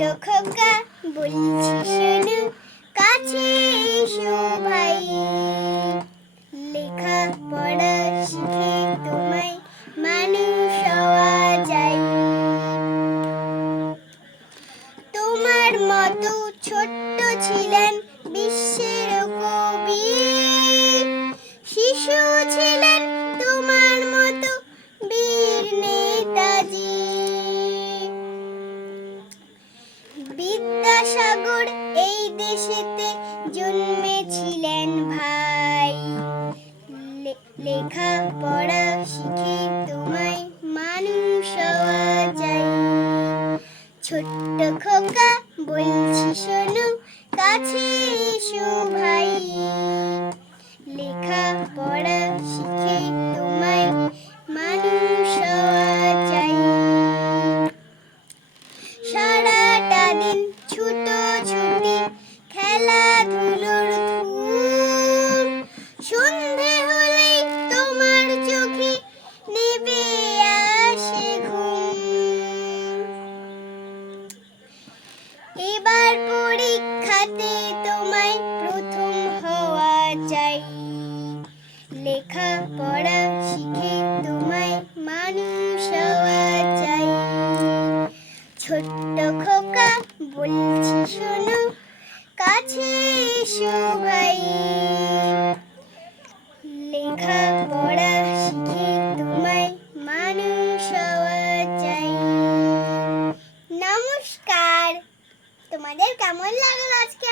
খোকা বলছি শোনো, কাছে এসো ভাই। লেখা পড়া শিখে তোমায় মানুষ হওয়া যায়। তোমার মতো ছোট্ট ছিলেন বিশ্বের কবি, শিশু ছিলেন তোমার মতো বীর নেতাজি। বিদ্যাসাগর এই দেশেতে জন্মেছিলেন ভাই। লেখা পড়া শিখে তোমায় মানুষ হওয়া যায়। ছোট্ট খোকা বলছি শোনো, কাছে এসো ভাই। লেখা পড়া শিখে তোমায় মানুষ হওয়া যায়। সারাটা দিন ছুটোছুটি, খেলাধুলোর ধুম। সন্ধে হলেই তোমার চোখে নেবে আসে ঘুম। এবার পরীক্ষাতে তোমায় প্রথম হওয়া চাই। লেখা পড়া শিখে তোমায় মানুষ হওয়া চাই। ছোট্ট খোকা বলছি শোনো, কাছে এসো ভাই। লেখা পড়া শিখে তোমায় মানুষ হওয়া চাই। নমস্কার। তোমাদের কেমন লাগলো আজকে